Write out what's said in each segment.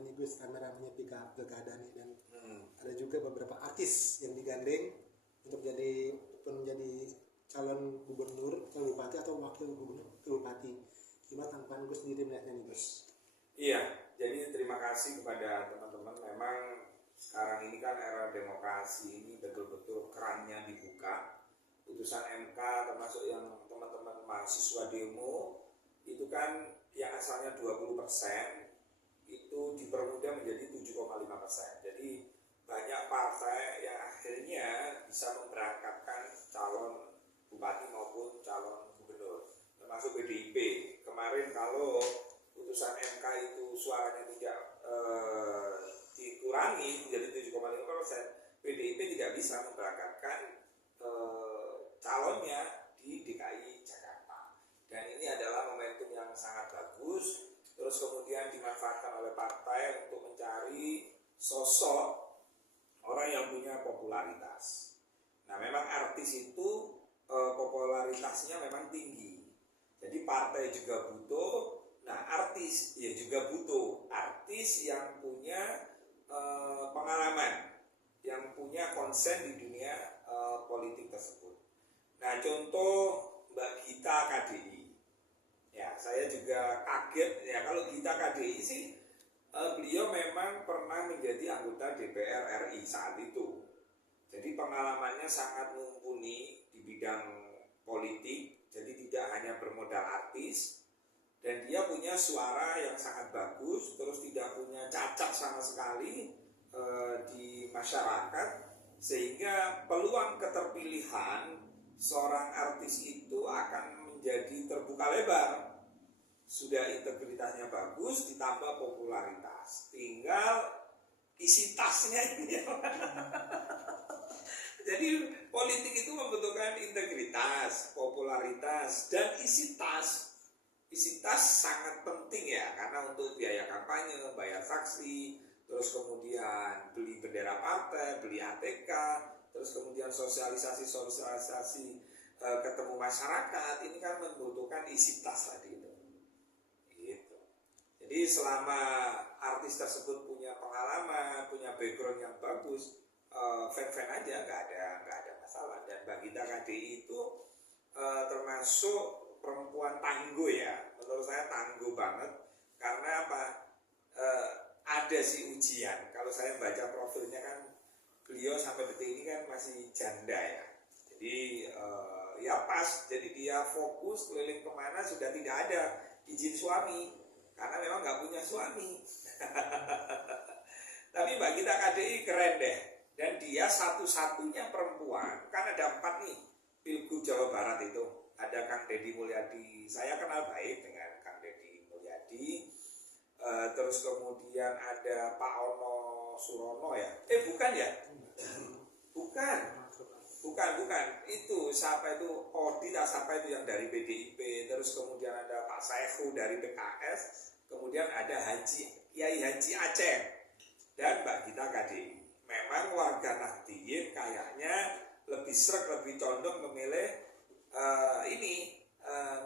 ini Gus, rame-ramenya pilkada nih, dan ada juga beberapa artis yang digandeng untuk menjadi calon gubernur, calon bupati atau wakil gubernur, bupati. Gimana tanggapan Gus sendiri melihatnya nih Gus? Iya, jadi terima kasih kepada teman-teman. Memang sekarang ini kan era demokrasi ini betul-betul kerannya dibuka. Putusan MK termasuk yang teman-teman mahasiswa demo itu kan yang asalnya 20% itu dipermudah menjadi 7,5%. Jadi banyak partai yang akhirnya bisa memberangkatkan calon bupati maupun calon gubernur, termasuk PDIP. Kemarin kalau putusan MK itu suaranya tidak dikurangi menjadi 7,5%, PDIP tidak bisa memberangkatkan calonnya di DKI Jakarta. Dan ini adalah momentum yang sangat bagus. Terus kemudian dimanfaatkan oleh partai untuk mencari sosok orang yang punya popularitas. Nah, memang artis itu popularitasnya memang tinggi. Jadi partai juga butuh. Nah, artis ya juga butuh artis yang punya pengalaman, yang punya konsen di dunia politik tersebut. Nah, contoh Mbak Gita KDI. Ya, saya juga kaget ya kalau Gita KDI sih beliau memang pernah menjadi anggota DPR RI saat itu. Jadi pengalamannya sangat mumpuni di bidang politik. Jadi tidak hanya bermodal artis, dan dia punya suara yang sangat bagus, terus tidak punya cacat sama sekali di masyarakat, sehingga peluang keterpilihan seorang artis itu akan menjadi terbuka lebar. Sudah integritasnya bagus, ditambah popularitas, tinggal isi tasnya ini. Jadi politik itu membutuhkan integritas, popularitas, dan isi tas. Isi tas sangat penting ya, karena untuk biaya kampanye, bayar saksi, terus kemudian beli bendera partai, beli ATK, terus kemudian sosialisasi ketemu masyarakat, ini kan membutuhkan isi tas tadi itu. Gitu. Jadi selama artis tersebut punya pengalaman, punya background yang bagus, fan-fan aja, nggak ada masalah. Dan Mbak Gita KDI itu termasuk perempuan tangguh ya, menurut saya tangguh banget. Karena apa? Ada sih ujian. Kalau saya baca profilnya kan, beliau sampai detik ini kan masih janda ya. Jadi ya pas, jadi dia fokus keliling kemana sudah tidak ada izin suami, karena memang nggak punya suami. Tapi Mbak Gita KDI keren deh. Dan dia satu-satunya perempuan, kan ada 4 nih Pilgub Jawa Barat itu. Ada Kang Deddy Mulyadi, saya kenal baik dengan Kang Deddy Mulyadi. Terus kemudian ada Pak Ono Surono ya. Bukan ya? Bukan. Itu siapa itu? Odita siapa itu yang dari PDIP. Terus kemudian ada Pak Saehu dari PKS. Kemudian ada Kiai Haji Aceh dan Mbak Gita KDI. Memang warga Nahdliyin kayaknya lebih sreg, lebih condong memilih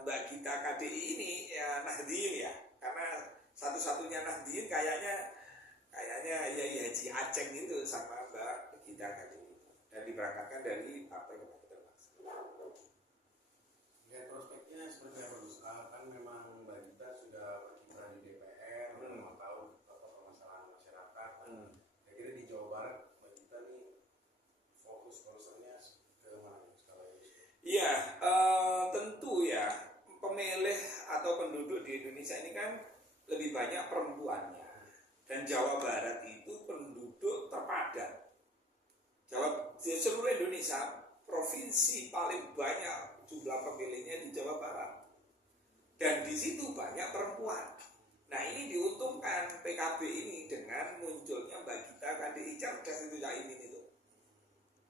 Mbak Gita KDI ini ya Nahdliyin ya, karena satu-satunya Nahdliyin kayaknya Yai Haji Aceh itu sama Mbak Gita KDI, dan diberangkatkan dari Partai Kebangkitan Bangsa. Ya, prospeknya seperti apa Gus? Kan memang Mbak Gita sudah berkiprah di DPR, memang tahu permasalahan masyarakat. Kira-kira di Jawa Barat Mbak Gita nih fokus concernnya ke mana skala ini? Iya, tentu ya, pemilih atau penduduk di Indonesia ini kan lebih banyak perempuannya, dan Jawa Barat itu penduduk terpadat. Di seluruh Indonesia, provinsi paling banyak jumlah pemilihnya di Jawa Barat, dan di situ banyak perempuan. Nah, ini diuntungkan PKB ini dengan munculnya Mbak Gita KDI cerdas itu Caimin itu.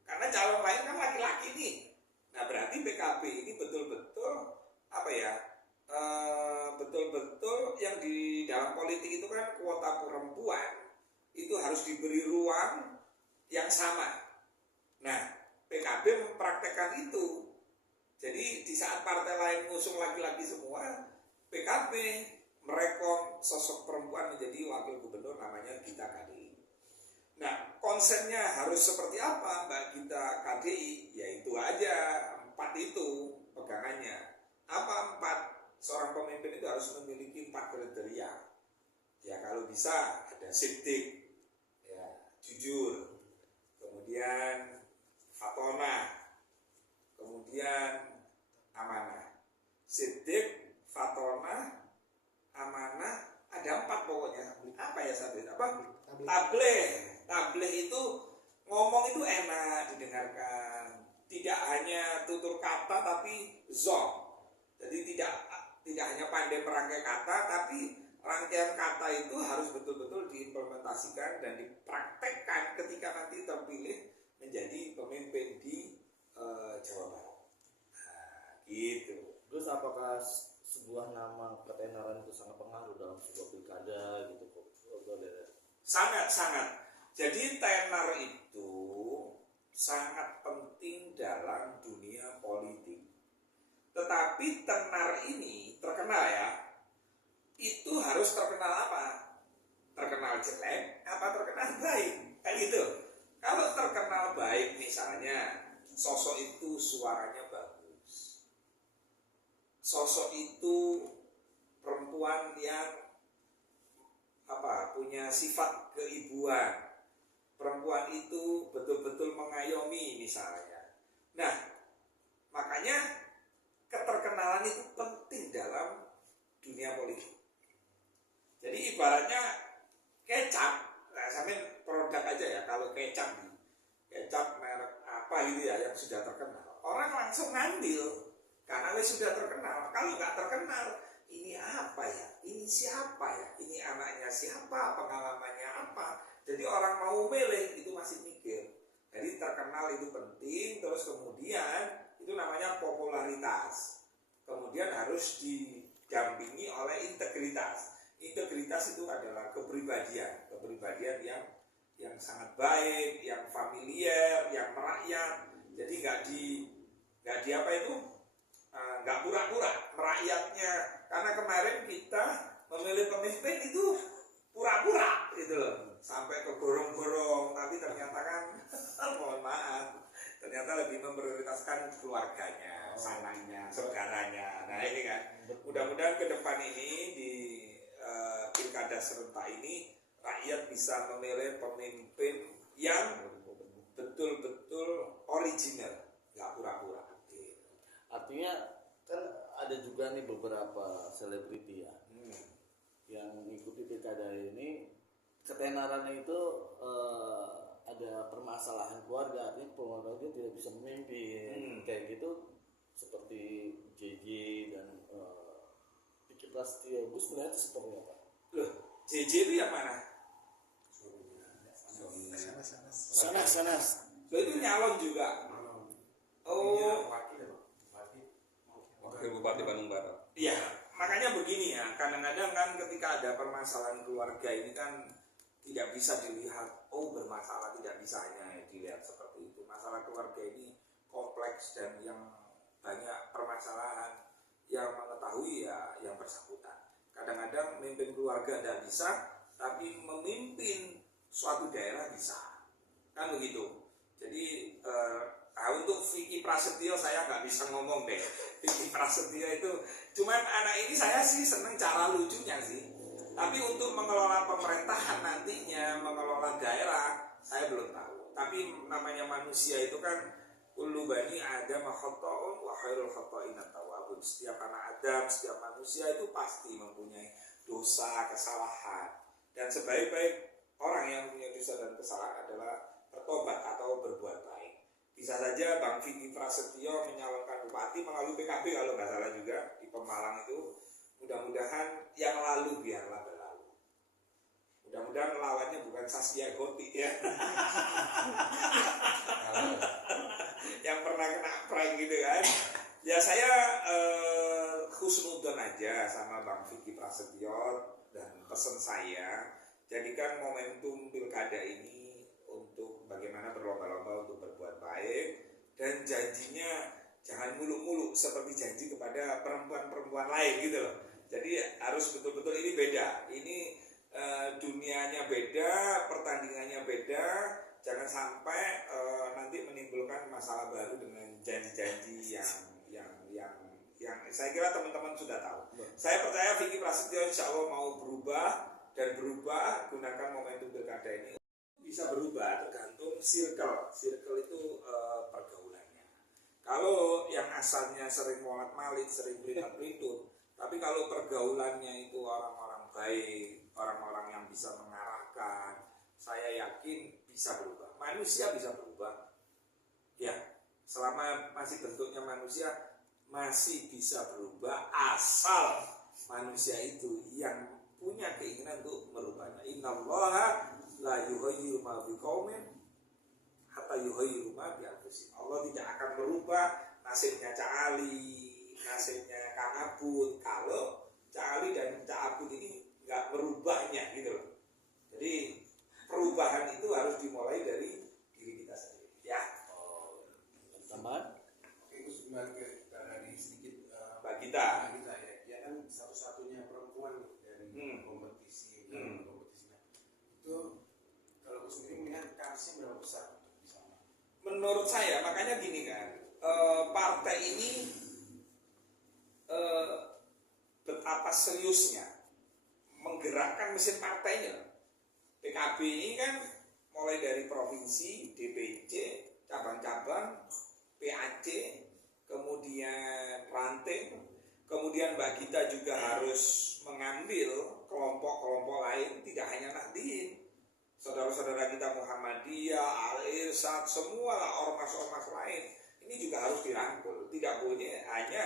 Karena calon lain kan laki-laki nih. Nah, berarti PKB ini betul-betul betul-betul yang di dalam politik itu kan kuota perempuan itu harus diberi ruang yang sama. Nah, PKB mempraktekkan itu. Jadi di saat partai lain ngusung laki-laki semua, PKB merekom sosok perempuan menjadi wakil gubernur namanya Gita KDI. Nah, konsepnya harus seperti apa Mbak Gita KDI? Ya itu aja, 4 itu pegangannya. Apa 4? Seorang pemimpin itu harus memiliki 4 kriteria. Ya kalau bisa ada sidik, ya jujur, kemudian fatona, kemudian amanah. Sidik, fatona, amanah, ada 4 pokoknya. Apa ya satu? Apa? Tableh itu ngomong itu enak didengarkan, tidak hanya tutur kata tapi zon. Jadi tidak hanya pandai merangkai kata, tapi rangkaian kata itu harus betul-betul diimplementasikan dan dipraktekkan ketika nanti terpilih menjadi pemimpin di Jawa Barat. Nah, gitu. Terus apakah sebuah nama ketenaran itu sangat pengaruh dalam sebuah pilkada gitu kok? Sangat. Jadi tenar itu sangat penting dalam dunia politik. Tetapi tenar ini terkenal ya, itu harus terkenal apa? Terkenal jelek apa terkenal baik? Kan gitu. Kalau terkenal baik misalnya, sosok itu suaranya bagus. Sosok itu perempuan yang punya sifat keibuan. Perempuan itu betul-betul mengayomi misalnya. Nah, makanya keterkenalan itu penting dalam dunia politik. Jadi ibaratnya kecap, nah sampai produk aja ya, kalau kecap merek apa gitu ya yang sudah terkenal, orang langsung ngambil karena sudah terkenal. Kalau nggak terkenal, ini apa ya, ini siapa ya, ini anaknya siapa, pengalamannya apa. Jadi orang mau milih itu masih mikir. Jadi terkenal itu penting, terus kemudian itu namanya popularitas. Kemudian harus didampingi oleh integritas. Integritas itu adalah kepribadian yang sangat baik, yang familiar, yang merakyat. Jadi nggak pura-pura merakyatnya. Karena kemarin kita memilih pemimpin itu pura-pura gitu loh, sampai ke gorong-gorong, tapi ternyata kan mohon maaf, ternyata lebih memprioritaskan keluarganya, sananya, saudaranya. Nah ini kan, mudah-mudahan ke depan ini di pilkada serentak ini rakyat bisa memilih pemimpin yang betul-betul original, nggak pura-pura. Artinya kan ada juga nih beberapa selebriti ya yang mengikuti pilkada ini, ketenarannya itu ada permasalahan keluarga, artinya keluarga tidak bisa memimpin kayak gitu, seperti JJ dan Vicky Prasetyo. Gus melihat seperti apa? Loh, JJ itu yang mana? Sana. Loh itu nyalon juga. Oh, Wakil Bupati Bandung Barat. iya. Makanya begini ya, kadang-kadang kan ketika ada permasalahan keluarga ini kan tidak bisa dilihat, bermasalah, tidak bisa hanya dilihat seperti itu. Masalah keluarga ini kompleks dan yang banyak permasalahan, yang mengetahui ya yang bersangkutan. Kadang-kadang memimpin keluarga tidak bisa, tapi memimpin suatu daerah bisa. Kan begitu. Jadi untuk Vicky Prasetyo saya nggak bisa ngomong deh. Vicky Prasetyo itu, cuman anak ini saya sih seneng cara lucunya sih. Tapi untuk mengelola pemerintahan nantinya, mengelola daerah, saya belum tahu. Tapi namanya manusia itu kan kullu bani Adam khata'un wa khairul khata'in at-tawwabun. Setiap anak Adam, setiap manusia itu pasti mempunyai dosa, kesalahan. Dan sebaik-baik orang yang punya dosa dan kesalahan adalah bertobat atau berbuat baik. Bisa saja Bang Vicky Prasetyo menyalonkan bupati melalui PKB kalau nggak salah juga di Pemalang itu. Mudah-mudahan yang lalu biarlah berlalu. Mudah-mudahan lawannya bukan Saskia Gotik ya. Yang pernah kena prank gitu kan. Ya saya husnudzon aja sama Bang Vicky Prasetyo, dan pesan saya, jadikan momentum pilkada ini untuk bagaimana berlomba-lomba untuk berbuat baik, dan janjinya jangan muluk-muluk seperti janji kepada perempuan-perempuan lain gitu loh. Jadi harus betul-betul ini beda. Ini dunianya beda, pertandingannya beda. Jangan sampai nanti menimbulkan masalah baru dengan janji-janji yang saya kira teman-teman sudah tahu. Saya percaya Vicky Prasetyo insya Allah mau berubah dan berubah, gunakan momentum pilkada ini bisa berubah tergantung circle itu pergaulannya. Kalau yang asalnya sering molat-malik, sering pelintut, tapi kalau pergaulannya itu orang-orang baik, orang-orang yang bisa mengarahkan, saya yakin bisa berubah. Manusia bisa berubah, ya. Selama masih bentuknya manusia, masih bisa berubah asal manusia itu yang punya keinginan untuk merubahnya. Innallaha la yughayyiru ma biqaumin hatta yughayyiru ma bi anfusihim. Allah tidak akan merubah nasibnya Cak Ali, nasibnya Kang Abud kalau Cak Ali dan Cak Abud ini nggak merubahnya gitu loh. Jadi perubahan itu harus dimulai dari diri kita sendiri, ya. Tambahan? Oke, terus kembali ke tadi sedikit Mbak Gita. kita ya, dia kan satu-satunya perempuan dari kompetisi kompetisinya. Itu kalau Gus sendiri melihat kansnya berapa besar untuk bisa? Menurut saya makanya gini kan, partai ini betapa seriusnya menggerakkan mesin partainya. PKB ini kan mulai dari provinsi, DPC, cabang-cabang, PAC, kemudian ranting, kemudian Mbak Gita juga harus mengambil kelompok-kelompok lain, tidak hanya Nahdien, saudara-saudara kita Muhammadiyah, Al-Irsyad, semua ormas-ormas lain, ini juga harus dirangkul, tidak boleh hanya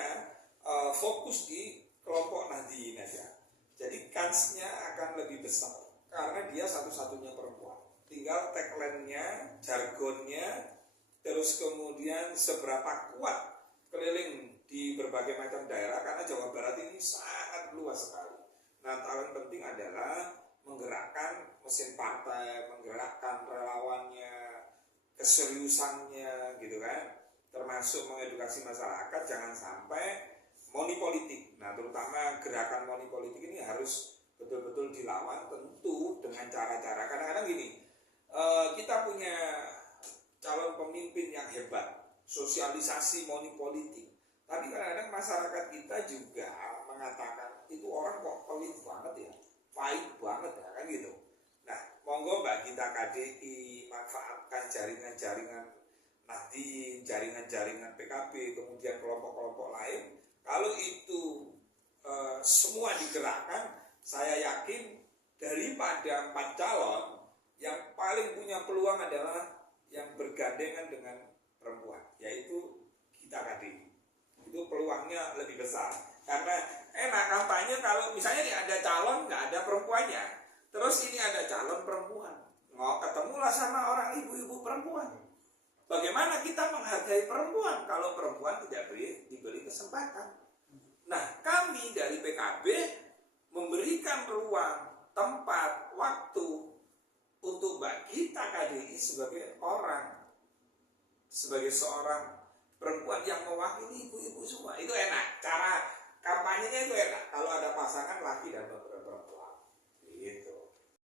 fokus di kelompok Nahdien aja. Jadi kansnya akan lebih besar karena dia satu-satunya perempuan. Tinggal tagline-nya, jargonnya, terus kemudian seberapa kuat keliling di berbagai macam daerah, karena Jawa Barat ini sangat luas sekali. Nah, paling penting adalah menggerakkan mesin partai, menggerakkan relawannya, keseriusannya gitu kan, termasuk mengedukasi masyarakat jangan sampai money politik. Nah, terutama gerakan money politik ini harus betul-betul dilawan, tentu dengan cara-cara. Kadang-kadang gini, kita punya calon pemimpin yang hebat, sosialisasi money politik, tapi kadang-kadang masyarakat kita juga mengatakan itu orang kok pelit banget ya, pahit banget ya, kan gitu. Nah, monggo Mbak Gita KDI manfaatkan jaringan-jaringan Nahdien, jaringan-jaringan PKB, kemudian kelompok-kelompok lain. Kalau itu semua digerakkan, saya yakin daripada 4 calon, yang paling punya peluang adalah yang bergandengan dengan perempuan, yaitu Gita KDI. Itu peluangnya lebih besar. Karena enak kampanye kalau misalnya nih ada calon nggak ada perempuannya, terus ini ada calon perempuan, ketemulah sama orang ibu-ibu perempuan. Bagaimana kita menghargai perempuan kalau perempuan tidak diberi kesempatan? Nah, kami dari PKB memberikan ruang, tempat, waktu untuk Mbak Gita KDI sebagai seorang perempuan yang mewakili ibu-ibu semua. Itu enak, cara kampanyenya itu enak kalau ada pasangan laki dan perempuan.